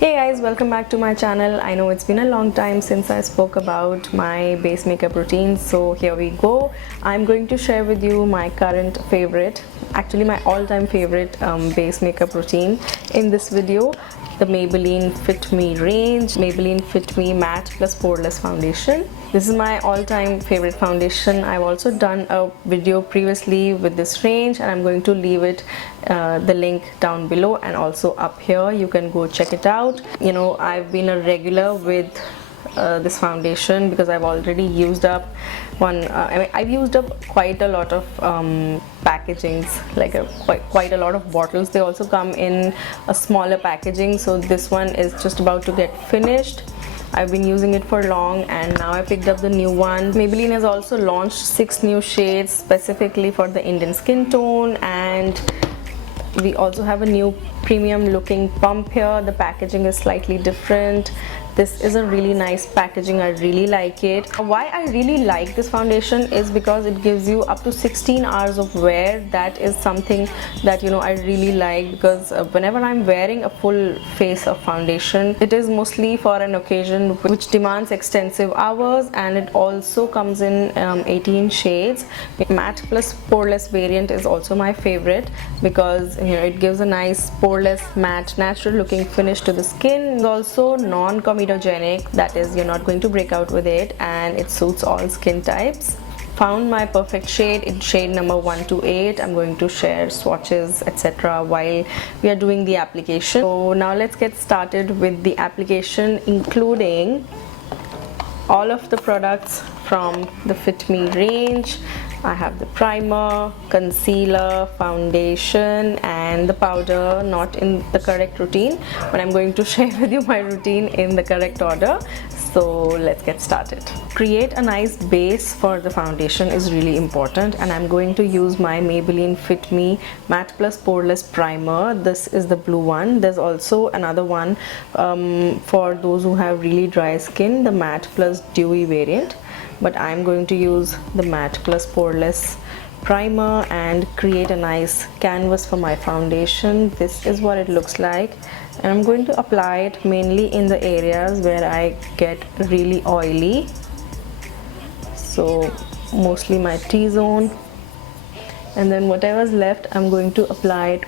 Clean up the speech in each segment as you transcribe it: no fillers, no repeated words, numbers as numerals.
Hey guys, welcome back to my channel. I know it's been a long time since I spoke about my base makeup routine, so here we go. I'm going to share with you my current favorite, actually my all-time favorite base makeup routine in this video. The Maybelline Fit Me range, Maybelline Fit Me Matte Plus Poreless Foundation. This is my all-time favorite foundation. I've also done a video previously with this range and I'm going to leave it the link down below and also up here. You can go check it out. You know, I've been a regular with this foundation because I've already used up one. I've used up quite a lot of packagings, like quite a lot of bottles. They also come in a smaller packaging, so this one is just about to get finished. I've been using it for long and now I picked up the new one. Maybelline has also launched 6 new shades specifically for the Indian skin tone, and we also have a new premium looking pump here. The packaging is slightly different. This is a really nice packaging. I really like it. Why I really like this foundation is because it gives you up to 16 hours of wear. That is something that, you know, I really like, because whenever I'm wearing a full face of foundation, it is mostly for an occasion which demands extensive hours, and it also comes in 18 shades. Matte plus poreless variant is also my favorite because, you know, it gives a nice poreless matte natural looking finish to the skin. It's also non-comedogenic, that is, you're not going to break out with it, and it suits all skin types. Found my perfect shade in shade number 128. I'm going to share swatches etc while we are doing the application. So now let's get started with the application, including all of the products from the Fit Me range. I have the primer, concealer, foundation and the powder, not in the correct routine, but I'm going to share with you my routine in the correct order. So let's get started. Create a nice base for the foundation is really important, and I'm going to use my Maybelline Fit Me Matte Plus Poreless Primer. This is the blue one. There's also another one for those who have really dry skin, the Matte Plus Dewy variant, but I'm going to use the Matte Plus Poreless Primer and create a nice canvas for my foundation. This is what it looks like, and I'm going to apply it mainly in the areas where I get really oily, so mostly my T-zone, and then whatever's left I'm going to apply it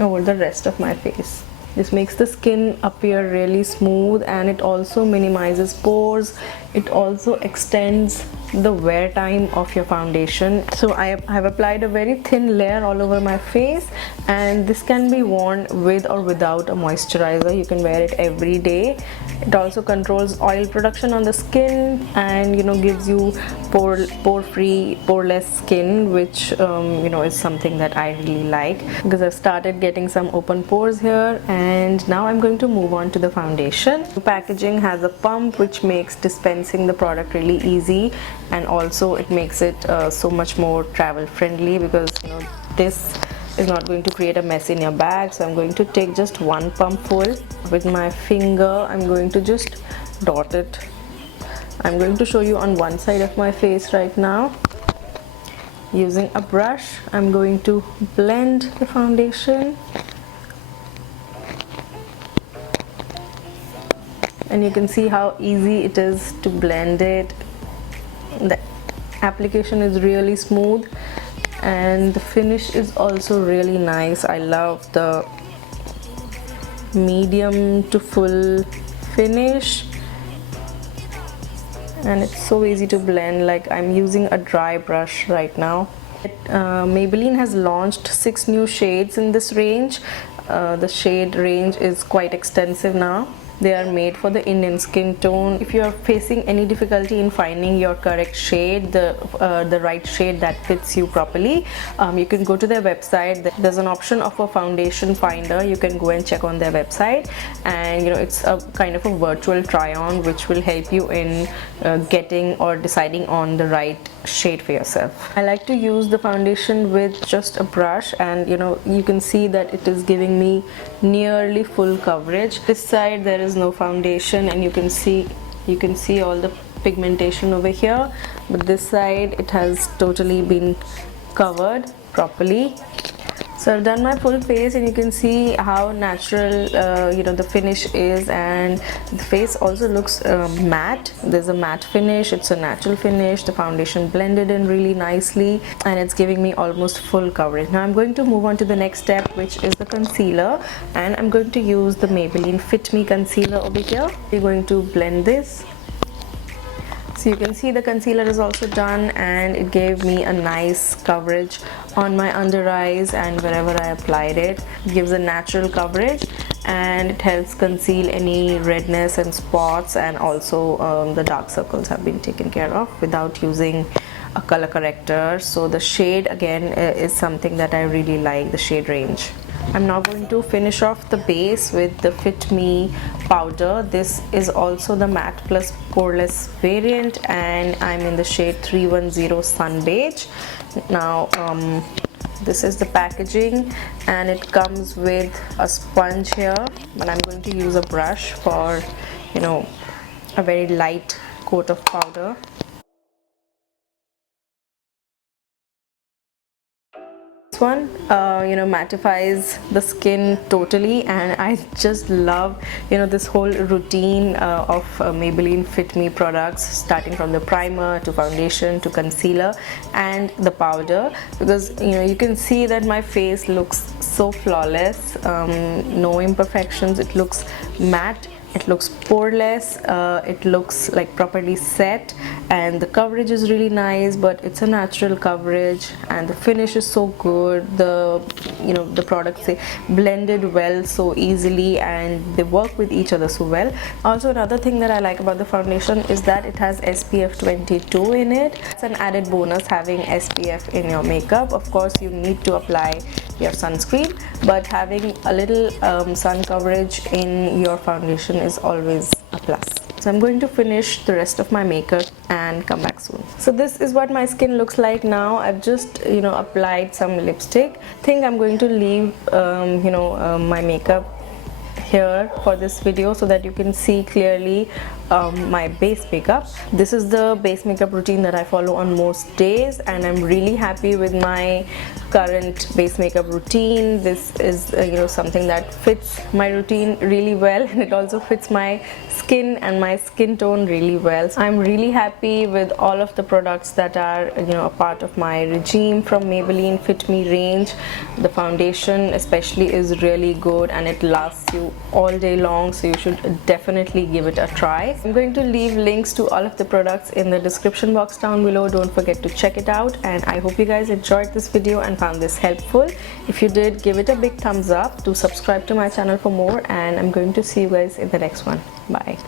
over the rest of my face. This makes the skin appear really smooth, and it also minimizes pores. It also extends the wear time of your foundation. So I have applied a very thin layer all over my face, and this can be worn with or without a moisturizer. You can wear it every day. It also controls oil production on the skin and, you know, gives you pore-free, poreless skin, which you know, is something that I really like, because I've started getting some open pores here. And now I'm going to move on to the foundation. The packaging has a pump which makes dispensing the product really easy, and also it makes it so much more travel friendly, because, you know, this is not going to create a mess in your bag. So I'm going to take just one pump full. With my finger I'm going to just dot it. I'm going to show you on one side of my face right now. Using a brush I'm going to blend the foundation, and you can see how easy it is to blend it. The application is really smooth and the finish is also really nice. I love the medium to full finish, and it's so easy to blend. Like, I'm using a dry brush right now. Maybelline has launched 6 new shades in this range. The shade range is quite extensive now. They are made for the Indian skin tone. If you are facing any difficulty in finding your correct shade, the right shade that fits you properly, you can go to their website. There's an option of a foundation finder. You can go and check on their website, and, you know, it's a kind of a virtual try-on which will help you in getting or deciding on the right shade for yourself. I like to use the foundation with just a brush, and, you know, you can see that it is giving me nearly full coverage. This side there is no foundation, and you can see all the pigmentation over here, but this side it has totally been covered properly. So I've done my full face, and you can see how natural the finish is, and the face also looks matte. There's a matte finish, it's a natural finish. The foundation blended in really nicely, and it's giving me almost full coverage. Now I'm going to move on to the next step, which is the concealer, and I'm going to use the Maybelline Fit Me concealer over here. We're going to blend this. So you can see the concealer is also done, and it gave me a nice coverage on my under eyes and wherever I applied it. It gives a natural coverage, and it helps conceal any redness and spots, and also the dark circles have been taken care of without using a color corrector. So the shade again is something that I really like, the shade range. I'm now going to finish off the base with the Fit Me powder. This is also the matte plus poreless variant, and I'm in the shade 310 Sun Beige. Now this is the packaging, and it comes with a sponge here, but I'm going to use a brush for a very light coat of powder. This one mattifies the skin totally, and I just love this whole routine of Maybelline Fit Me products, starting from the primer to foundation to concealer and the powder, because you can see that my face looks so flawless, no imperfections. It looks matte, it looks poreless, it looks like properly set, and the coverage is really nice, but it's a natural coverage, and the finish is so good. The products, they blended well so easily, and they work with each other so well. Also, another thing that I like about the foundation is that it has SPF 22 in it. It's an added bonus having SPF in your makeup. Of course, you need to apply your sunscreen, but having a little sun coverage in your foundation is always a plus. So I'm going to finish the rest of my makeup and come back soon. So this is what my skin looks like now. I've just applied some lipstick. I think I'm going to leave my makeup here for this video so that you can see clearly my base makeup. This is the base makeup routine that I follow on most days, and I'm really happy with my current base makeup routine. This is something that fits my routine really well, and it also fits my skin and my skin tone really well. So I'm really happy with all of the products that are a part of my regime from Maybelline Fit Me range. The foundation especially is really good, and it lasts you all day long, so you should definitely give it a try. I'm going to leave links to all of the products in the description box down below. Don't forget to check it out, and I hope you guys enjoyed this video and found this helpful. If you did, give it a big thumbs up. Do subscribe to my channel for more, and I'm going to see you guys in the next one. Bye.